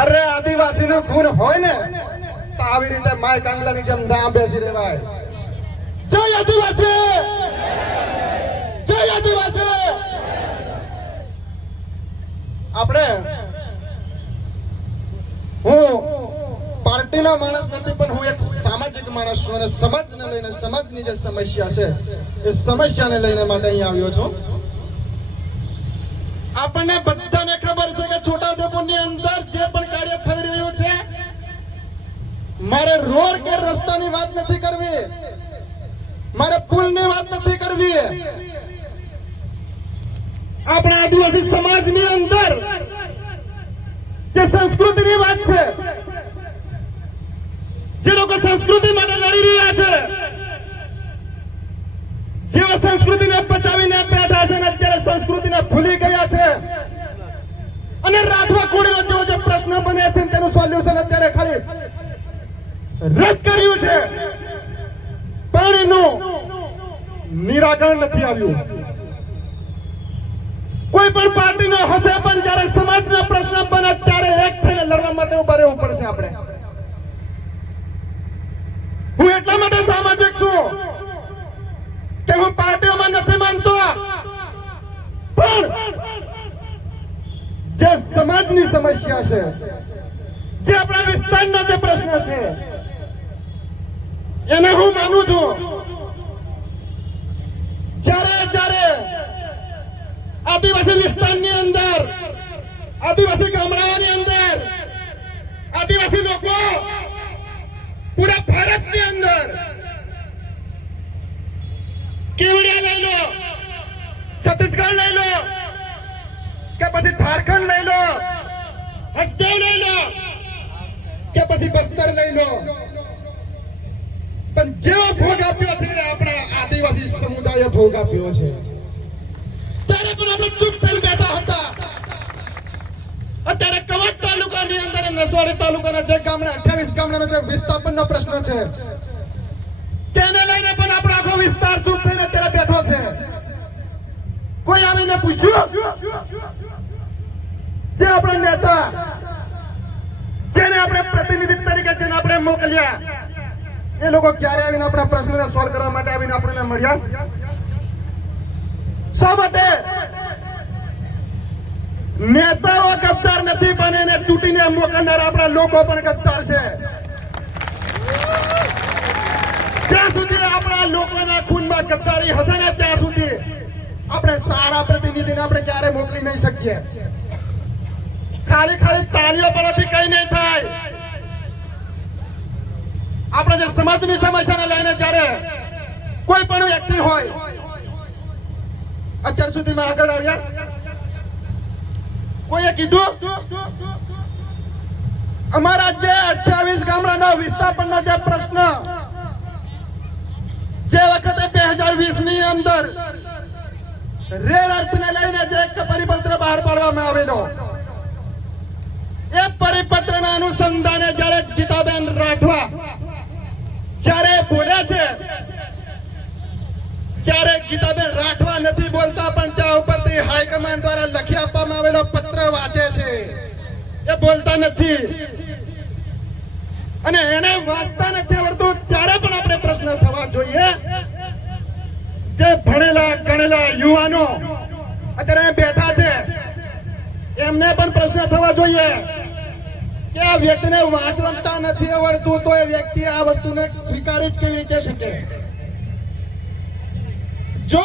અરે આદિવાસી નું ખૂન હોય ને તો આવી રીતે માય કાંગલાની જેમ ના બેસી રહેવાય. જય આદિવાસી, જય આદિવાસી. આપણે હું પાર્ટીનો માણસ નથી, પણ હું એક સામાજિક માણસ છું અને સમાજને લઈને, સમાજની જે સમસ્યા છે એ સમસ્યાને લઈને માટે અહીં આવ્યો છું. આપણને બધાને ખબર છે કે છોટાઉદેપુરની અંદર જે પણ કાર્ય થઈ રહ્યું છે, મારે રોડ કે રસ્તાની વાત નથી કરવી, મારે પુલની વાત નથી કરવી. આપણા આદિવાસી સમાજની અંદર જે સંસ્કૃતિની વાત છે, જે લોકો સંસ્કૃતિ માટે લડી રહ્યા છે, જેઓ સંસ્કૃતિને પચાવીને બેઠા છે અને અત્યારે સંસ્કૃતિને ભૂલી ગયા છે અને રાઠવા કોળીનો જેવો જે પ્રશ્ન બને છે તેનું સોલ્યુશન અત્યારે ખાલી રદ કર્યું છે, પાણીનું નિરાકરણ નથી આવ્યું. કોઈ પણ પાર્ટીનો હશે, પણ જ્યારે સમાજનો પ્રશ્ન બને ત્યારે એક થઈને લડવા માટે ઉભા રહેવું પડશે. આપણે હું એટલા માટે સામાજિક છું કે હું પાર્ટીઓમાં નથી માનતો, પણ જે સમાજની સમસ્યા છે, જે આપણા વિસ્તારનો જે પ્રશ્ન છે એને હું માનું છું. જ્યારે આદિવાસી વિસ્તારની અંદર, આદિવાસી ગામડાઓની અંદર આદિવાસી લોકો પૂરા ભારતની અંદર, કેવડિયા લઈ લો, છત્તીસગઢ લઈ લો, કે પછી ઝારખંડ લઈ લો, હસદેવ લઈ લો, કે પછી બસ્તર લઈ લો, પણ જેવો ભોગ આપ્યો છે આપણા આદિવાસી સમુદાયે ભોગ આપ્યો છે. ત્યારે પણ આપણે ચૂપ થઈને બેઠા હતા. અત્યારે કવાંટ તાલુકાની અંદર, નસવાડી તાલુકાના જે ગામડા 28 ગામડાનો જે વિસ્થાપનનો પ્રશ્ન છે તેને લઈને પણ આપણો આખો વિસ્તાર ચૂપ થઈને અત્યારે બેઠો છે. કોઈ આવીને પૂછ્યું, જે આપણા નેતા, જેને આપણે પ્રતિનિધિ તરીકે જેને આપણે મોકલ્યા, એ લોકો ક્યારે આવીને આપણા પ્રશ્નને સોલ્વ કરવા માટે આવીને આપણને મળ્યા? શા માટે? નેતાઓ ગદ્દાર નથી, પણ એને ચૂંટીને મોકલનાર આપણા લોકો પણ ગદ્દાર છે. જ્યાં સુધી આપણા લોકોના ખૂનમાં ગદ્દારી હશે ને ત્યાં સુધી આપણે સારા પ્રતિનિધિને આપણે ક્યારે મોકલી નહીં શકીએ. ખાલી તાળીઓ પડવાથી કઈ નહીં થાય. આપણે જે સમાજની સમસ્યાને લઈને જ્યારે કોઈ પણ વ્યક્તિ હોય, અત્યાર સુધીમાં આગળ આવ્યા, કોઈએ કીધું અમારા જે 28 ગામડાના વિસ્થાપનનો જે પ્રશ્ન જે વખતે 2020 ની અંદર રેર અર્થને લઈને જે એક પરિપત્ર બહાર પાડવામાં આવેલો, એ પરિપત્રના અનુસંધાને જ્યારે ગીતાબેન રાઠવા જ્યારે બોલે છે, ત્યારે ગીતાબેન રાઠવા નથી બોલતા, પણ ત્યાં ઉપરથી હાઈકમાન્ડ દ્વારા લખી આપવામાં આવેલો પત્ર વાંચે છે. એ બોલતા નથી અને એને વાંચતા નથી આવડતું. ત્યારે પણ આપણે પ્રશ્ન થવા જોઈએ, જે ભણેલા ગણેલા યુવાનો અત્યારે બેઠા છે, એમને પણ પ્રશ્ન થવા જોઈએ કે આ વ્યક્તિને વાંચતા નથી આવડતું, તો એ વ્યક્તિ આ વસ્તુને સ્વીકારી જ કેવી રીતે શકે? જો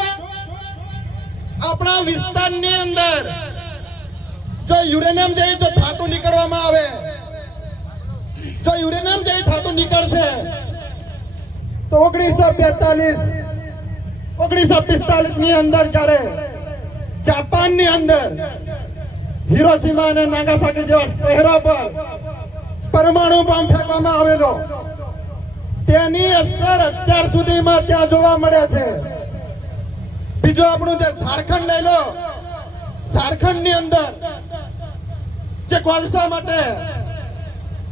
આપણા વિસ્તારની અંદર જો યુરેનિયમ જેવી જો ધાતુ નીકળવામાં આવે, જો યુરેનિયમ જેવી ધાતુ નીકળશે તો 1945 ની અંદર જ્યારે જાપાનની અંદર હિરોશીમા અને નાગાસાકી જેવા શહેરો પર પરમાણુ બોમ્બ ફેંકવામાં આવેલો, તેની અસર અત્યાર સુધીમાં ત્યાં જોવા મળે છે. બીજો આપણું જે ઝારખંડ લઈ લો, ઝારખંડની અંદર જે કોલસા માટે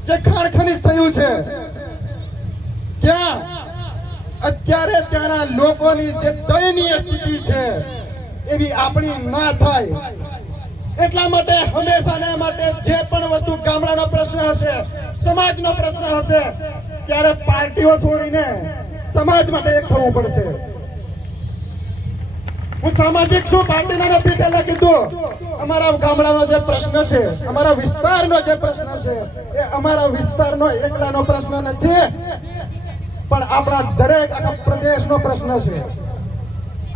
જે ખાણ ખનીજ થયું છે, ત્યાં અત્યારે ત્યાંના લોકોની જે દયનીય સ્થિતિ છે એવી આપણી ના થાય એટલા માટે હંમેશા ને માટે જે પણ વસ્તુ ગામડાનો પ્રશ્ન હશે, સમાજનો પ્રશ્ન હશે, ત્યારે પાર્ટીઓ છોડીને સમાજ માટે એક થવું પડશે. હું સામાજિક છું, પાર્ટીના નથી. પહેલા કીધું અમારા ગામડાનો જે પ્રશ્ન છે, અમારા વિસ્તારનો જે પ્રશ્ન છે, એ અમારા વિસ્તારનો એકલાનો પ્રશ્ન નથી, પણ આપણા દરેક આખા પ્રદેશનો પ્રશ્ન છે.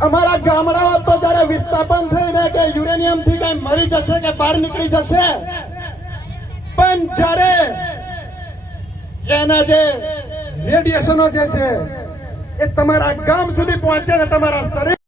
અમારા ગામડાઓ તો જયારે વિસ્થાપન થઈને કે યુરેનિયમ થી કઈ મરી જશે કે બહાર નીકળી જશે, પણ જ્યારે એના જે રેડિયેશનો જે છે એ તમારા ગામ સુધી પહોંચે ને તમારા શરીર